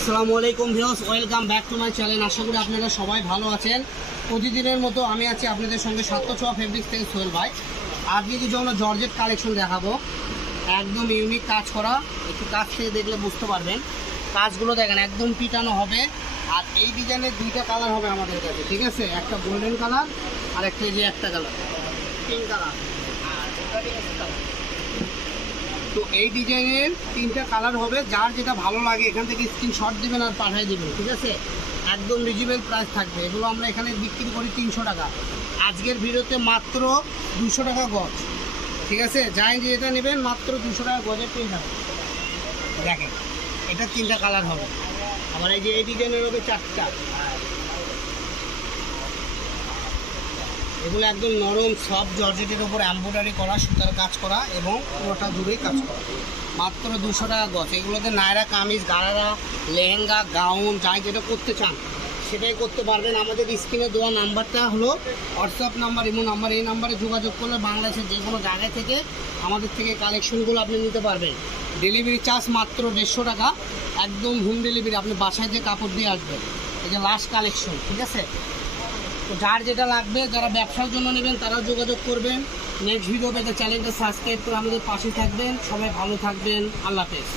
আসসালামু আলাইকুম viewers, welcome back to my channel. আশা করি আপনারা সবাই ভালো আছেন। প্রতিদিনের মতো আমি আছি আপনাদের সঙ্গে সাতশোয়া ফেব্রিক্স থেকে সোহেল ভাই। আজকে কিছু আমরা জর্জেট কালেকশন দেখাবো, একদম ইউনিক কাজ করা। একটু কাজ থেকে দেখলে বুঝতে পারবেন। কাজগুলো দেখেন একদম পিটানো হবে। আর এই ডিজাইনের দুইটা কালার হবে আমাদের কাছে, ঠিক আছে? একটা গোল্ডেন কালার আর একটা যে একটা কালার পিঙ্ক কালার, আর কালার। তো এই ডিজাইনের তিনটা কালার হবে। যার যেটা ভালো লাগে এখান থেকে স্ক্রিনশট দেবেন আর পাঠিয়ে দেবেন, ঠিক আছে? একদম রিজনেবল প্রাইস থাকবে। এগুলো আমরা এখানে বিক্রি করি 300 টাকা। আজকের ভিডিওতে মাত্র 200 টাকা গজ, ঠিক আছে? যাই যেটা নেবেন মাত্র 200 টাকা গজের পেয়ে যাবেন। দেখেন এটা তিনটা কালার হবে। আবার এই যে এই ডিজাইনের হবে চারটা। এগুলো একদম নরম সফট জর্জেটের উপর এমব্রয়ডারি করা, সুতার কাজ করা এবং পুরোটা জুড়েই কাজ করা। মাত্র 200 টাকা গজ। এগুলোতে নায়রা কামিজ, গারারা, লেহেঙ্গা, গাউন যাই যেটা করতে চান সেটাই করতে পারবেন। আমাদের স্ক্রিনে দেওয়া নাম্বারটা হলো হোয়াটসঅ্যাপ নাম্বার, ইমো নাম্বার। এই নাম্বারে যোগাযোগ করলে বাংলাদেশের যে কোনো জায়গা থেকে আমাদের থেকে কালেকশনগুলো আপনি নিতে পারবেন। ডেলিভারি চার্জ মাত্র 150 টাকা, একদম হোম ডেলিভারি। আপনি বাসায় যে কাপড় দিয়ে আসবেন। এই যে লাস্ট কালেকশন, ঠিক আছে? তো যার যেটা লাগবে, যারা ব্যবসার জন্য নেবেন তারাও যোগাযোগ করবেন। নেক্সট ভিডিও পেতে চ্যানেলটা সাবস্ক্রাইব করে আমাদের পাশে থাকবেন। সবাই ভালো থাকবেন। আল্লাহ হাফেজ।